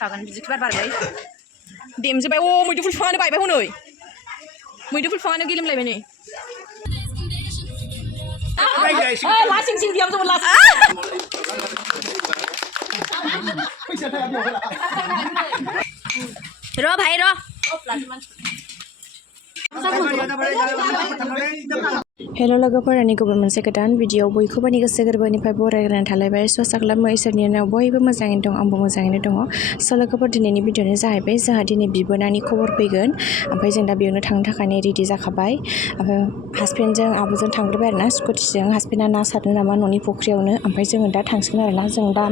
kagan biji kibar barbai dem je bai o muiduful fangane bai bai honoi muiduful fangane gilim lai bai nei la sing sing diam sama la ro bhai ro hello लोगोफोर आंनि गुबुन मोनसे गोदान video बयखौबो आंनि गोसो गोरबोनिफ्राय बरायग्रोनानै थालायबाय आसा खालामो इसोरनि उनाव बयबो मोजाङैनो दं आंबो मोजाङैनो दङ स' लोगोफोर दिनैनि भिडिअ'नि जाहैबाय जोंहा दिनै बिबोनांनि खबर फैगोन ओमफ्राय जों दा बेयावनो थांनो थाखाय रेडि जाखाबाय ओमफ्राय हासबेन्डजों आब'जों थांग्रोबाय आरोना स्कुटिजों हासबेन्डआ ना सारनो नामा न'नि फुख्रियावनो ओमफ्राय जोङो दा थांसिगोन आरोना जों दा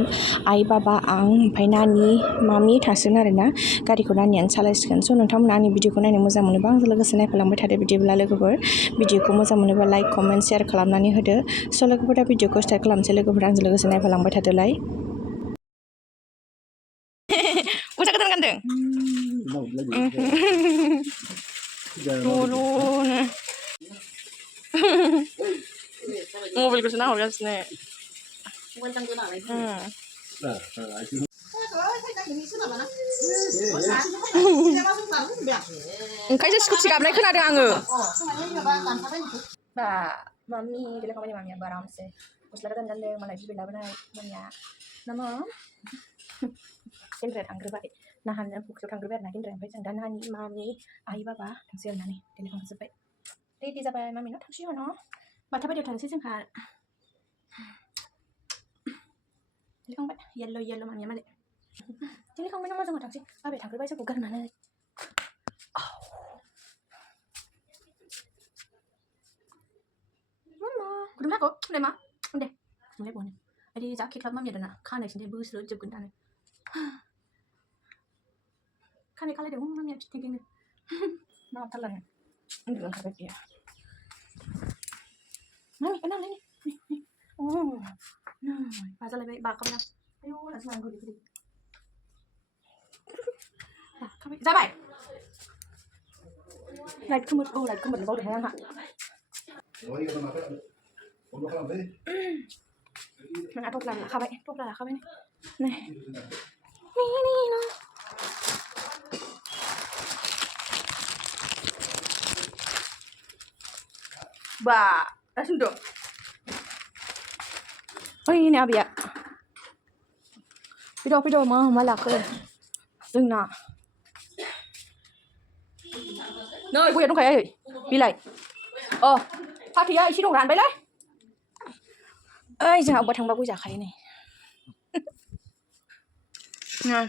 आइ बाबा आं ओमफ्राय नानि मामि थांसिगोन आरोना गारिखौ नानियानो सालायसिगोन स' नोंथांमोना आंनि भिडिअ'खौ नायनो मोजां मोनोबा आंजों लोगोसे नायफालांबाय थादो बिदिब्ला लोगोफोर भिडिअ'खौ मोजां मोनोबा लाइक कमेन्ट शेयार खालामनानै होदो स' लोगोफोर दा भिडिअ'खौ स्टार्ट खालामसै लोगोफोर आंजों लोगोसे नायफालांबाय थादोलाय गस्ला गोदान गानदों मबाइलखौसो नाहरगासिनो ओंखायसो स्कुटि गाबनाय खोनादों आङो बा मामि देलायखांबाय मामिया आरामसे गस्ला गोदान गानदों मालाय बिबै लाबोनाय मामिया नामा केन्द्राया थांग्रोबाय नाहानो फुख्रियाव थांग्रोबाय आरोना केन्द्राया ओमफ्राय जों दा नानि मामि आइ बाबा थांसै होननानै देलायखांजोब्बाय रेडि जाबाय मामिनाव थांसै न' बाथा बायदियाव थांसै जोंहा देलायखांबाय येल्ल' मामिया मालाय देलायखांबाय ना मा जोंहा थांसै बाबाया थांग्रोबाय जोंखौ गारनानै Udah kok, udah mah, udah, mulai boleh. Jadi sakit lah mami ada nak, kan sini busuk juga kan. Kan kalau dia mami ada tinggi ni, nak telan, ini bukan kerja dia. Mami kenal ni, oh, pasal lebih bakal nak, ayo langsung anggur di. Kami, sabar. Lagi kemud, lagi kemud lebau dah yang hak. Nah, tốt là khá vậy này nó bà đã xin được ôi nè bịa video mà lạc rồi dừng nào nơi bây giờ nó phải đi lại phát thì ai xin đồng đàn bay lấy ơi giờ bật thằng bao giờ khay này nè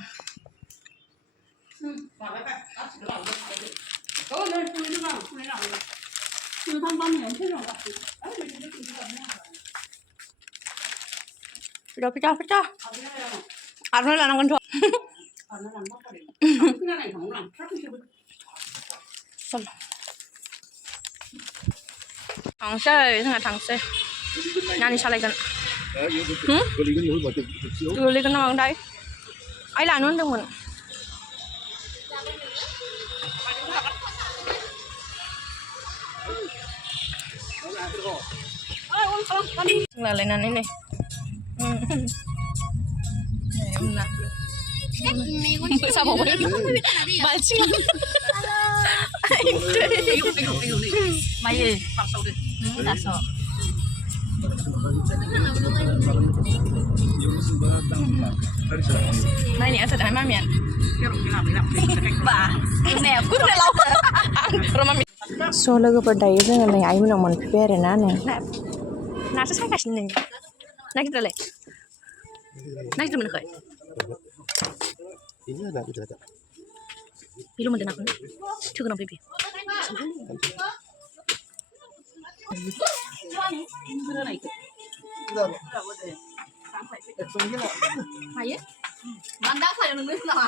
phía cho ăn nó là nó con thua thằng xe thằng xe Nani salaikan. Golikan nama dai. Ai lah nun dengan. Lalenan ini. Sama boleh. Balcing. Mày vào sâu đi. Đã sợ. Này nè, thật hả mami? Bà, nè, cũng được lâu. Rồi mami. So लोगोफोर दायो जोङो नै आइमोनाव मोनफैबाय आरोना नै नासो सायगासिनो नै नागिरदोलाय नागिरदो मोनाखै बेल' मोनदों नाखौ थोगोन ओमफ्राय Ayo, manda saya nunggu sama.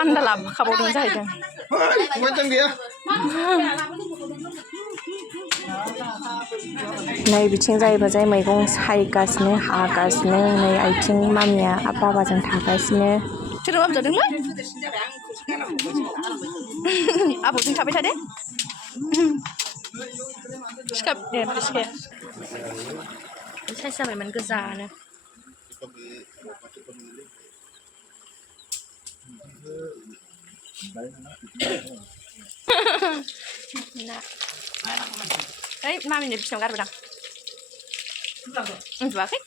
Anda lah kabar dengan saya kan. Macam dia. नै बिथिं जाय मैगं सायगासिनो हागासिनो नै आइथिं मामिया बाबाजों थागासिनो सोर मा बुजादोंमोन आबौजों थाबाय थादो सिखाब दे सिखाब साइज जाबायमोन गोजानो Nah. Mami ini bisa nggak berang? Dua kan?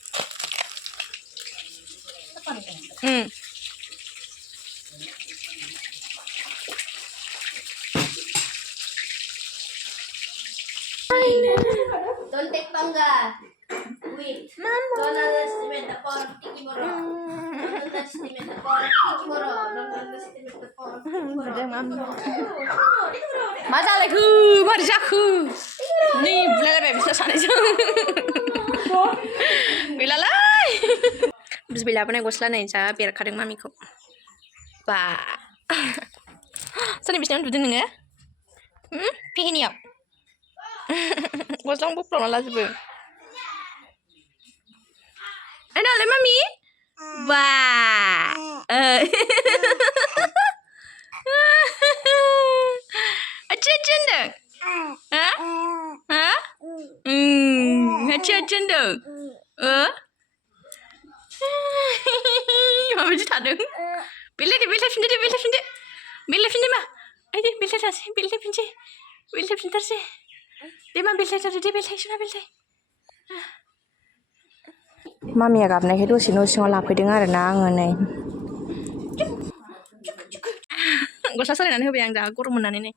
Don't take bangga. Wait. Don't underestimate the power of Kikimoro. Don't underestimate the power of Kikimoro. Don't underestimate the power of Kikimoro. Masalah ku, mari jaku. Nih, belalai bisa sana jauh. Belalai. Bismillah apa nih gosla nih cah biar kadang mamiku. Wah. Sana bisa duduk nengah? Pihini ya. Goslang bukan lah sebab. Enak le mami? Wah. Acen dong. Hah? Hah? Acen dong. Mami jadi tadung. Bila pindah mah. Ayo bila sih, bila pindah sih. Dia mah bila cuma bila. Mami agak naik itu sih nusi ngolah aku dengar nang nih. Gue sasar nih yang jago rumunan ini.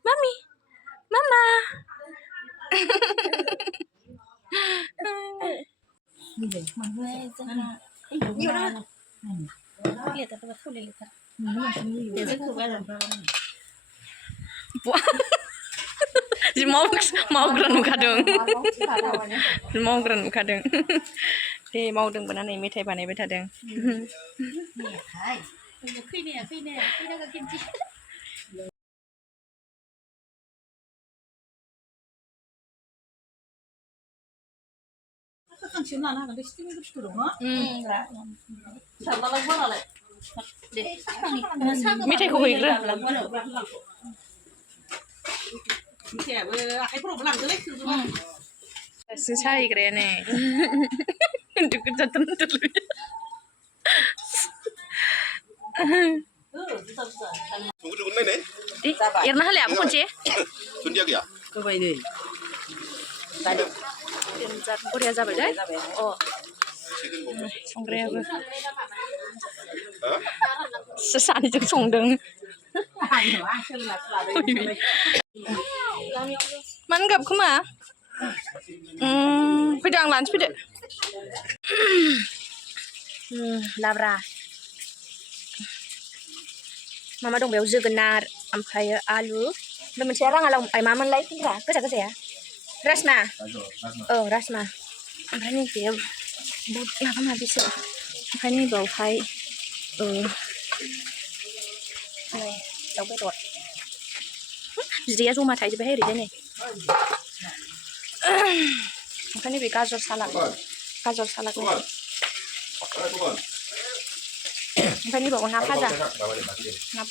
Mami, mama. Si mau geran muka dong. Mau geran muka dong. Mau dong benar nih metai banai beta dong. Metai kau hilang. Susah ikre nih. Untuk jatuh dulu. Irna hal apa kunci? Sundia ya? Coba ini. Tadi. Korea zabar deh. Oh. Korea apa? Sesani juga songdeng. Manggap kuma? Pedang lunch pede. Labra. Mama dong beau जोगोनार ओमफ्राय आलु ओमफ्राय मोनसे राङालाव मामोनलाय फुंखा गोजा राजमा औ राजमा ओमफ्राय नैबे माबा माबिसो ओमफ्राय नैबावहाय दाउ बेदर बिदैया जमा थायजोब्बायहाय ओरैजाय नै ओमफ्राय नैबे गाजर सालाद ओमफ्राय नैबाव ना भाजा नो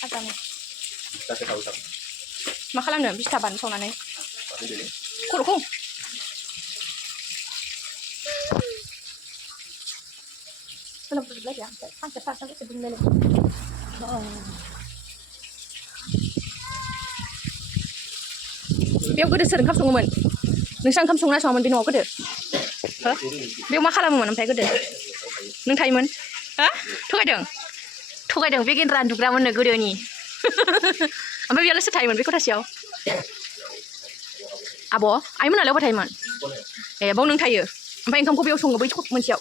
मा खालामनो बिस्था बानलु सावनानै खर'खौ सोलोंजोबलायबाय आं सानसे बुंलायलाय बेयाव गोदो सोर ओंखाम सङोमोन नोंस्रा ओंखाम संना सङामोन बे न'आव गोदो हो बेयाव मा खालामोमोन ओमफ्राय गोदो नों थायोमोन हा थगायदों बे गेन्द्रा उन्दुग्रामोननो गोदोनि ओमफ्राय बेयावलाय सोर थायोमोन बे खथासेयाव आब' आइमोनालाय अबाव थायोमोन ए बाव नों थायो ओमफ्राय ओंखामखौ बेयाव सङो बै मोनसेयाव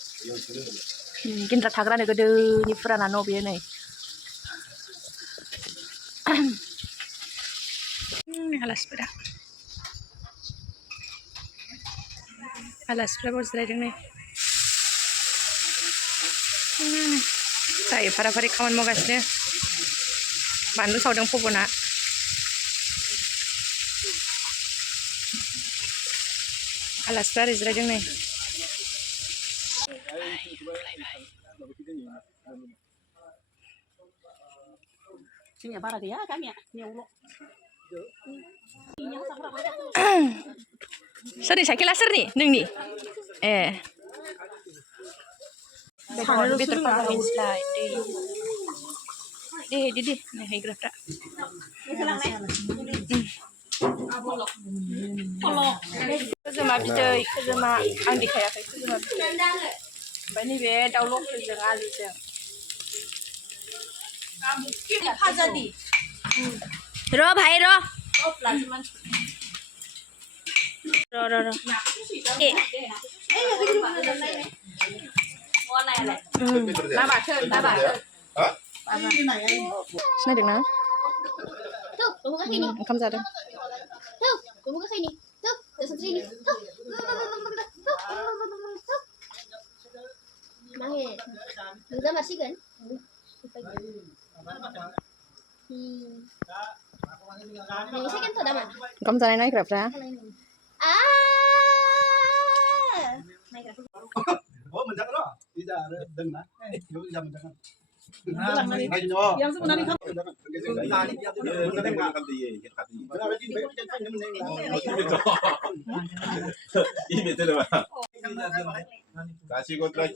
गेन्द्रा थाग्रानो गोदोनि फुराना न' बेयो नै आलासिफोरा बाव जिरायदों नै दायो फारा फारि खामानि मावगासिनो बानलु सावदों फबना आलासिफ्रा ओरै जिरायदों नै जोंनिया बारा गैया गामिया नेवल' सोरनि साइकेला सोरनि नोंनि ए बेदर फाजा हैनोसैलाय दै di nah gerak tak Kejema biदै kejema आं देखायाखै kejema biदै ओमफ्राय नैबे दाउ लकेलजों आलुजों फाजादि र भाइ र ना बाथोन सिनायदोंना Tuh, kamu ke sini. ओंखाम जादों Tuh, kamu ke sini. Tuh, ke sini. Tuh. Mahir. Udah masih kan? Ini saya kan tuh dah mana? ओंखाम जानाय नायग्राफ्रा Oh, menjak lo. Tidak ada dengar. Lu jam menjak. Yang sebenarnya kan 다시 곧다시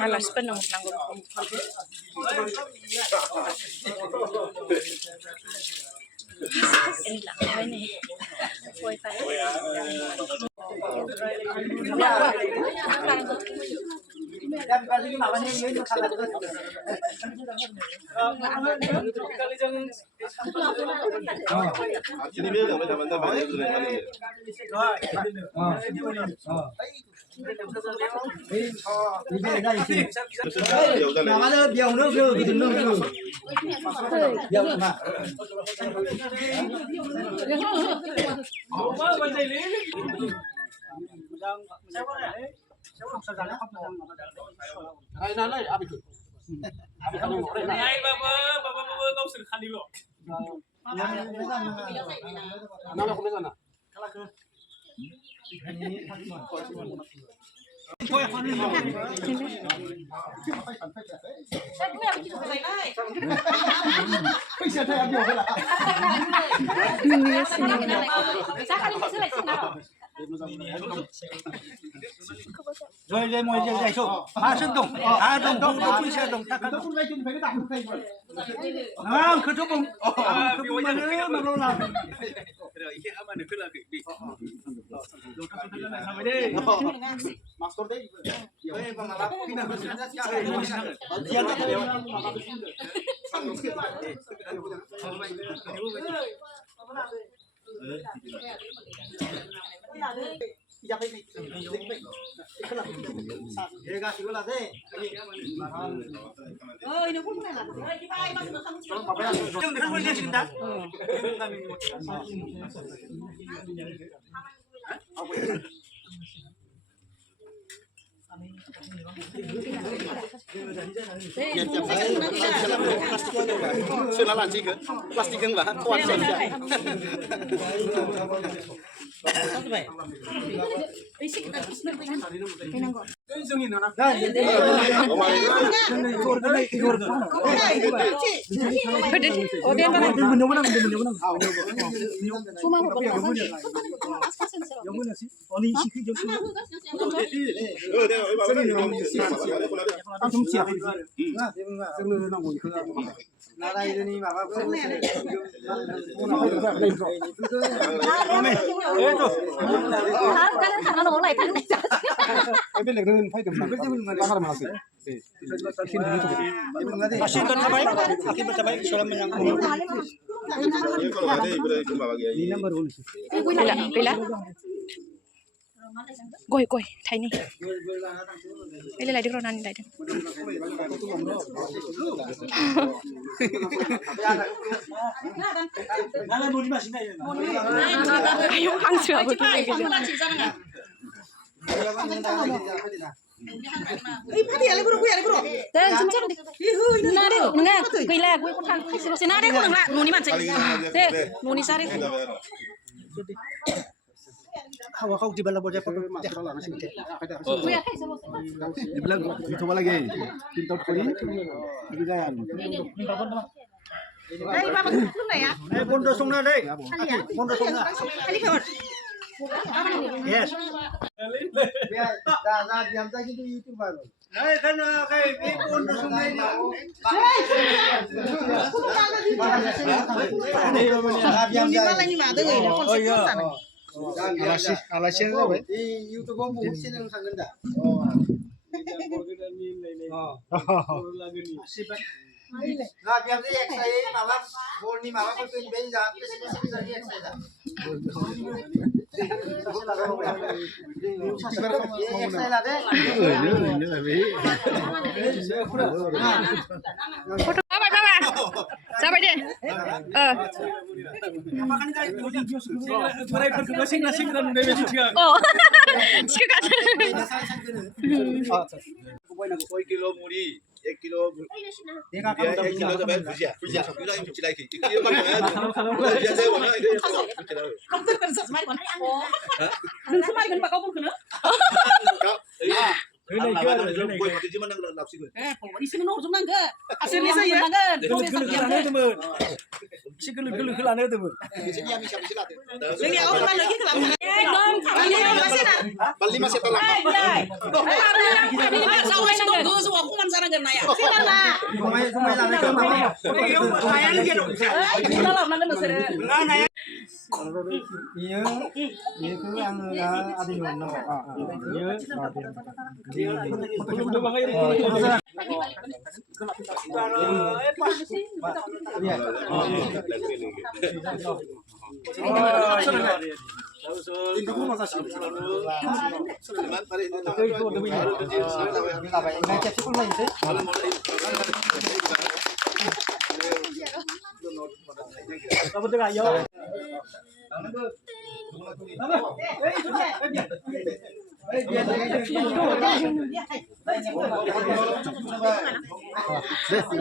malaskan nang nanggo enak ini wifi Điều nước chưa? Cái nước chưa? Điều mà. Này nó lấy abi. Này bapak kau serkan dulu. Nó là không biết nào. Bây giờ thầy ăn nhiều hơn là rồi đây mọi người dạy số sơn đồng đồng quy xe đồng ta cần không đây chúng phải cái đạn thầy cứ chúc mừng chúc mừng mà nữa mà lâu làm maksud đây đây bằng là khi nào mình sẽ Sudah lanjut ke plastik kan lah kuat saja. Goi thay ni đây lại được rồi năn lại được ayo ăn sữa với cái gì đây chúng chắc na đây nga quỳ là quỳ con thằng xin na đây con thằng lạ nuni mặt chạy đây nuni sa đây Kau di bala boja foto dia kalau nasi ke. Di bilang coba lagi. Pintu kali. Di gayan. Đây ba bác lúc này á? Eh bondo song na đây. Bondo song na. Ali khabar. Yes. Này kan cái pun sungai ni. Alasi apa? Di YouTube kamu mungkin yang sangat dah. Nah, biar dia exercise malam, bol ni malam tu pun beli jam, bisa dia exercise dah. Exercise lah deh. Foto apa? Sampai deh. Makan kali tu dia. Berai berkebasing-basing dan dia juga. Oh. Sekarang. 1 kilo muri, 1 kilo. Dia 1 kilo tu berapa? Busia. Kita ini cuci lagi. Kita ini mana? Dia saya mana? Dia cuci lagi. Không tức cần sợ mai còn đừng sợ mai gần bà câu không nữa Làm cái này rồi quay mặt chứ mà đang làm gì vậy? đi xin nó chúng đang cơ xin đi xây đang cơ Gelu gelu lah tu men. Si gelu lah tu men. Lagi orang mana lagi kelam dong ini masih nak Bali masih telah. Sawai sedang tu semua aku mana sana ya siapa lah Semai lah nak mana? Yang ayam dia dong. kita lah mana mesra Iya, iya tu yang ada di mana? Iya,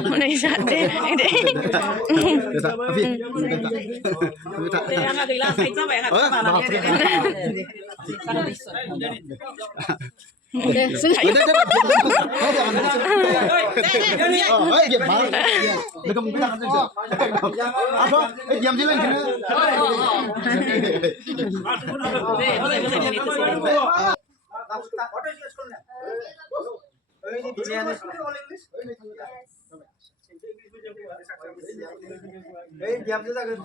Mana isat deh. yang ada ilah saya coba ya diam saja kan.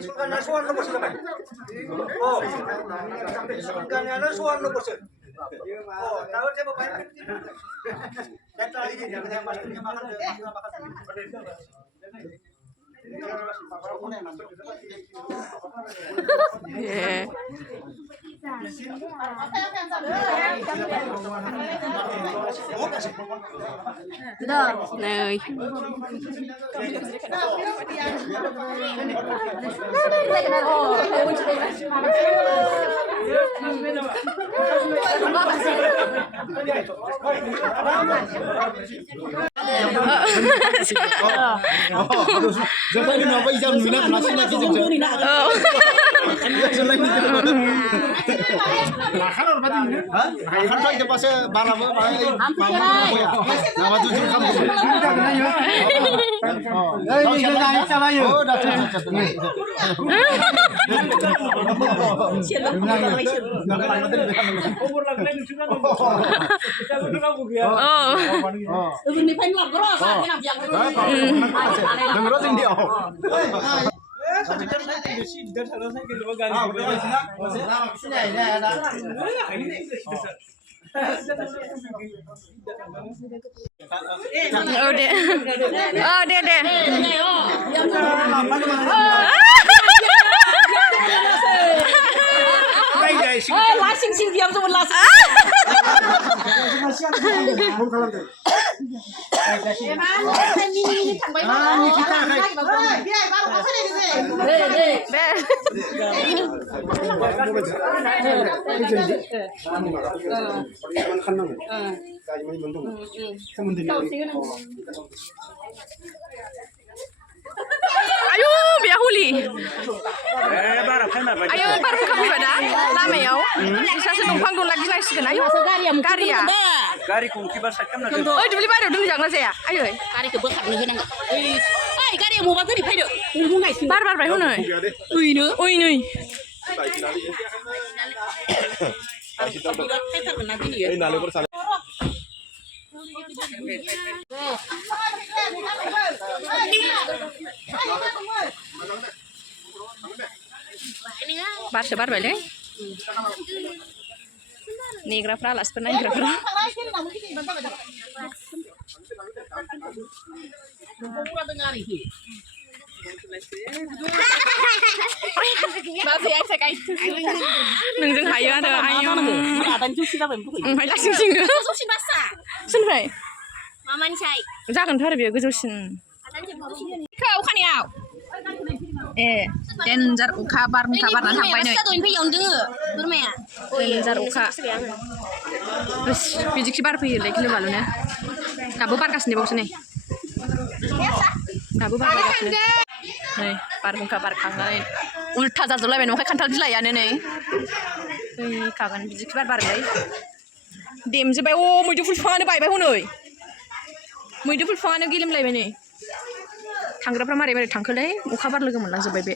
Sukan nasuan lo bos lepas. Oh, sukan nasuan lo bos. Oh, tahu saya bapak. Kata ini dia kata makan. Yeah. Này. Jangan kenapa izam minat masih lagi jam. Nakal apa tu? Nakal tu kita pasal barang apa? Nama tu jurkam. Oh, ini dah sama you. Oh, dah cakap. ini pengen keras nak biang Dengar tu dia. Oh deh. Oh deh deh. lasing diam semua lasing Ayo biar huli. Barang kan apa? Ayo baru kami pada lama ya. Bisa sedang panggung lagi lagi segan. Ayo. Karya. Gari kung kibar sakam na. Oh dibeli baru dulu jangan saya. Ayo. kari kebekat nih nang गारिया मबा जोंनि फैदो बुं गायसिन बार बारबाय हनै ओइनो ओइ नै फैथारगोन ना दिनै बारसो बारबायलै नेग्राफ्रा आलासिफोर नायग्राफ्रा नोंजों हायो आरो आयौ ओमफ्राय लासिंसिंनो सोरनिफ्राय मामानिसाय जागोनथ' आरो बेयो गोजौसिन अखानियाव ए देन्जार अखा बारहुंखा बारनानै थांबाय नै बोरमाया देन्जार अखा बिदिखि बारफैयोलै गिलु बालुनो दाबो बारगासिनो बावसो नै दाबो बारगासिनो नै बारहुंखा बारखांनानै उल्था जाजोबलायबाय नंखाय खान्थाल बिलाइयानो नै फैखागोन बिदिखि बारबाय देमजोब्बाय मैदुफुल बिफाङानो बायबाय हनै मैदुफुल बिफाङानो गेलेमलायबाय नै थांग्राफ्रा मारै मारै थांखोलै अखा बार लोगो मोनलांजोब्बाय बे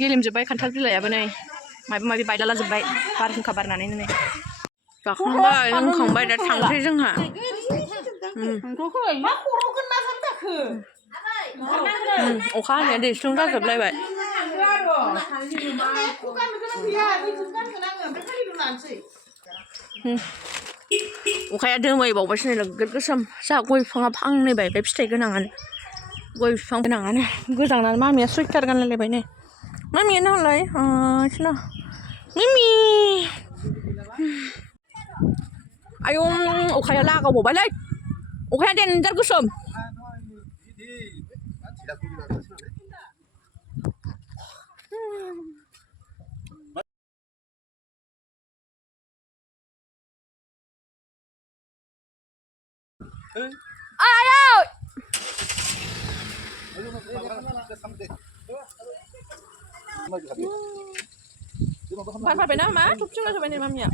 गेलेमजोब्बाय खान्थाल बिलाइयाबो नै माबा माबि बायलालाजोब्बाय बारहुंखा बारनानै नै जाखांबाय लोंखांबाय दा थांसै जोंहा अखा हानाया दैस्लुं जाजोबलायबाय अखाया दोमैबावबायसो नै नोगोद गोसोम जोंहा गय बिफाङा फांनै बायबाय फिथाइ गोनाङानो गय बिफां गोनाङानो गोजांनानै मामिया सुइटार गानलायलायबाय नै मामिया नालाय सिना मिमि आयौ अखाया लागावबावबायलै अखाया देन्जार गोसोम आयौ बारबायना मा थुबथिंला जोब्बाय नै मामिया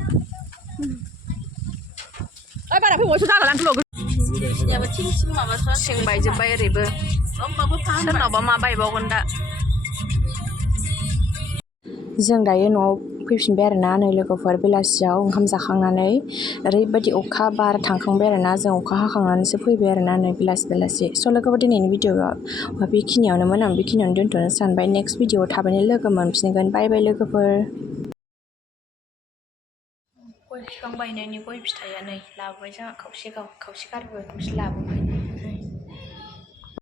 ओइ बारा फैबावसो जालालांथल' सिं बायजोब्बाय ओरैबो सोरनावबा मा बायबावगोन दा जों दायो न'आव फैफिनबाय आरोना नै लोगोफोर बेलासियाव ओंखाम जाखांनानै ओरैबायदि अखा बार थांखांबाय आरोना जों अखा हाखांनानैसो फैबाय आरोना नै बेलासि स' लोगोफोर दिनैनि भिडिअ'आ बेखिनियावनोमोन आं बेखिनियावनो दोनथ'नो सानबाय नेक्स्ट भिडिअ'आव थाबैनो लोगो मोनफिनगोन बाय बाय लोगोफोर गय बिफां बायनायनि गय फिथाइया नै लाबोबाय जोंहा खावसे गारबोबाय खावसे लाबोबाय